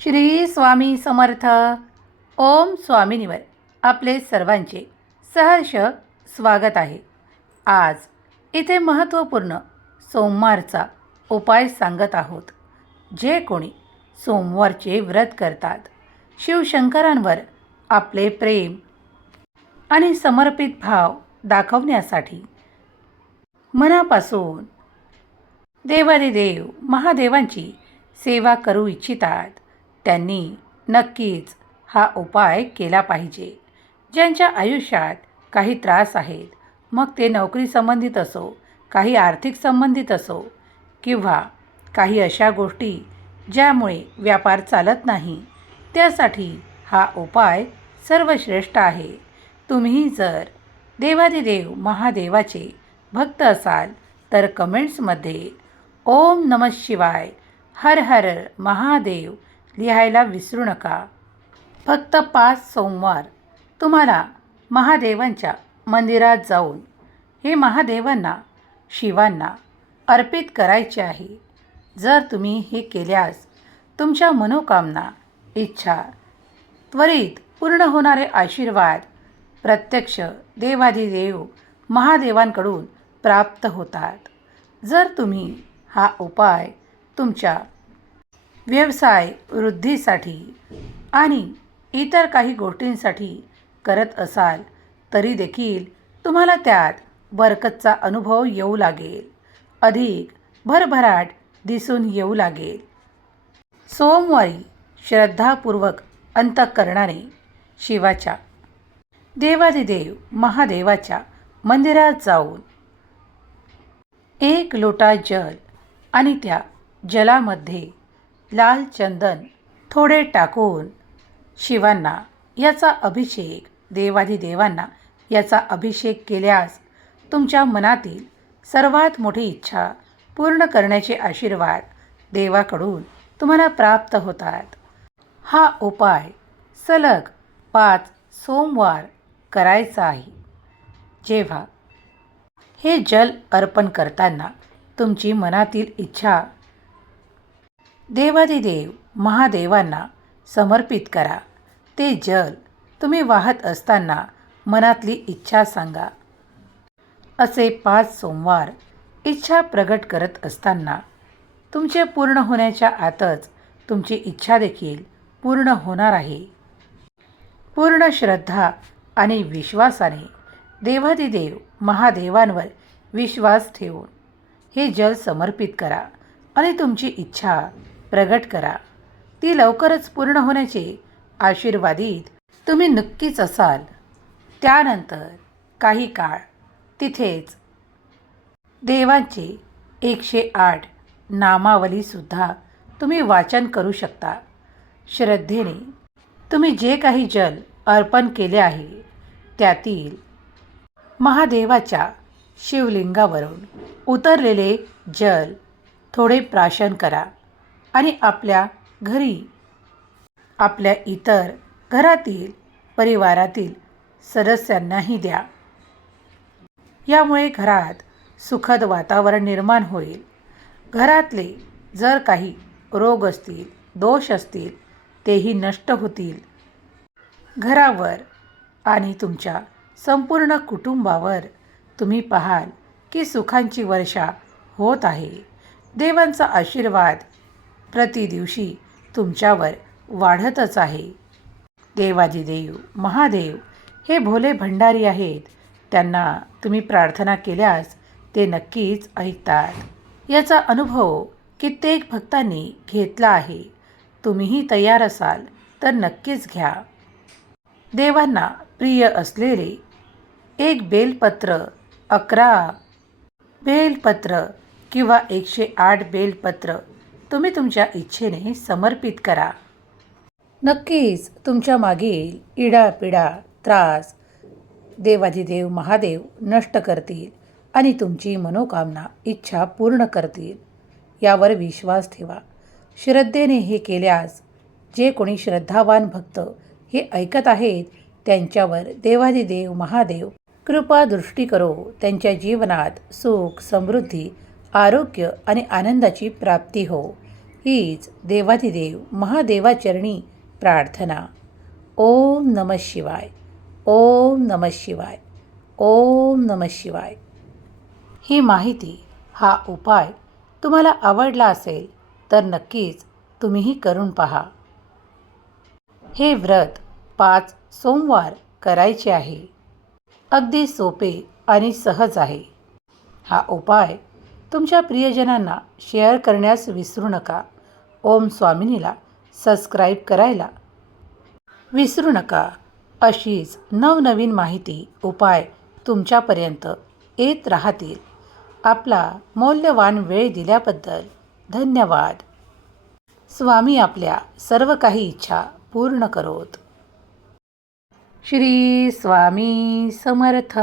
श्री स्वामी समर्थ. ओम स्वामिनीवर आपले सर्वांचे सहर्ष स्वागत आहे. आज इथे महत्त्वपूर्ण सोमवारचा उपाय सांगत आहोत. जे कोणी सोमवारचे व्रत करतात, शिवशंकरांवर आपले प्रेम आणि समर्पित भाव दाखवण्यासाठी मनापासून देवादिदेव महादेवांची सेवा करू इच्छितात, त्यांनी नक्कीच हा उपाय केला पाहिजे. ज्यांच्या आयुष्यात काही त्रास आहेत, मग ते नोकरी संबंधित असो, काही आर्थिक संबंधित असो, किंवा काही अशा गोष्टी ज्यामुळे व्यापार चालत नाही, त्यासाठी हा उपाय सर्वश्रेष्ठ आहे. तुम्ही जर देवादिदेव महादेवाचे भक्त असाल तर कमेंट्समध्ये ओम नमः शिवाय, हर हर महादेव लिहायला विसरू नका. फक्त 5 सोमवार तुम्हाला महादेवांच्या मंदिरात जाऊन हे महादेवांना, शिवांना अर्पित करायचे आहे. जर तुम्ही हे केल्यास तुमच्या मनोकामना, इच्छा त्वरित पूर्ण होणारे आशीर्वाद प्रत्यक्ष देवादिदेव महादेवांकडून प्राप्त होतात. जर तुम्ही हा उपाय तुमच्या व्यवसाय वृद्धीसाठी आणि इतर काही गोष्टींसाठी करत असाल तरी देखील तुम्हाला त्यात बरकतचा अनुभव येऊ लागेल, अधिक भरभराट दिसून येऊ लागेल. सोमवारी श्रद्धापूर्वक अंतःकरणाने शिवाच्या, देवादिदेव महादेवाच्या मंदिरात जाऊन 1 लोटा जल आणि त्या जलामध्ये लाल चंदन थोडे टाकून शिवांना याचा अभिषेक, देवादिदेवांना याचा अभिषेक केल्यास तुमच्या मनातील सर्वात मोठी इच्छा पूर्ण करण्याचे आशीर्वाद देवाकडून तुम्हाला प्राप्त होतात. हा उपाय सलग 5 सोमवार करायचा आहे. जेव्हा हे जल अर्पण करताना तुमची मनातील इच्छा देवादिदेव महादेवांना समर्पित करा. ते जल तुम्ही वाहत असताना मनातली इच्छा सांगा. असे 5 सोमवार इच्छा प्रगट करत असताना तुमचे पूर्ण होण्याच्या आतच तुमची इच्छा देखील पूर्ण होणार आहे. पूर्ण श्रद्धा आणि विश्वासाने देवादिदेव महादेवांवर विश्वास ठेवून हे जल समर्पित करा आणि तुमची इच्छा प्रगट करा. ती लवकरच पूर्ण होण्याचे आशीर्वादित तुम्ही नक्कीच असाल. त्यानंतर काही काळ तिथेच देवांचे 108 नामावलीसुद्धा तुम्ही वाचन करू शकता. श्रद्धेने तुम्ही जे काही जल अर्पण केले आहे त्यातील महादेवाच्या शिवलिंगावरून उतरलेले जल थोडे प्राशन करा आणि आपल्या घरी, आपल्या इतर घरातील परिवारातील सदस्यांनाही द्या. यामुळे घरात सुखद वातावरण निर्माण होईल. घरातले जर काही रोग असतील, दोष असतील, तेही नष्ट होतील. घरावर आणि तुमच्या संपूर्ण कुटुंबावर तुम्ही पाहाल की सुखांची वर्षा होत आहे. देवांचा आशीर्वाद प्रतिदिवशी तुमच्यावर वाढतच आहे. देवादिदेव महादेव हे भोले भंडारी आहेत. त्यांना तुम्ही प्रार्थना केल्यास ते नक्कीच ऐकतात. याचा अनुभव कित्येक भक्तांनी घेतला आहे. तुम्हीही तयार असाल तर नक्कीच घ्या. देवांना प्रिय असलेले 1 बेलपत्र, 11 बेलपत्र किंवा 108 बेलपत्र तुम्ही तुमच्या इच्छेने समर्पित करा. नक्कीच तुमच्या मागील इडापिडा, त्रास देवादिदेव महादेव नष्ट करतील आणि तुमची मनोकामना, इच्छा पूर्ण करतील. यावर विश्वास ठेवा. श्रद्धेने हे केल्यास जे कोणी श्रद्धावान भक्त हे ऐकत आहेत त्यांच्यावर देवादिदेव महादेव कृपा दृष्टी करो. त्यांच्या जीवनात सुख, समृद्धी, आरोग्य आणि आनंदाची प्राप्ती हो. हीच देवाधिदेव महादेवाचरणी प्रार्थना. ओम नमः शिवाय. ओम नमः शिवाय. ओम नमः शिवाय. ही माहिती, हा उपाय तुम्हाला आवडला असेल तर नक्कीच तुम्हीही करून पहा. हे व्रत 5 सोमवार करायचे आहे. अगदी सोपे आणि सहज आहे. हा उपाय तुमच्या प्रियजनांना शेअर करण्यास विसरू नका. ओम स्वामिनीला सबस्क्राईब करायला विसरू नका. अशीच नवनवीन माहिती, उपाय तुमच्यापर्यंत येत राहतील. आपला मौल्यवान वेळ दिल्याबद्दल धन्यवाद. स्वामी आपल्या सर्व काही इच्छा पूर्ण करोत. श्री स्वामी समर्थ.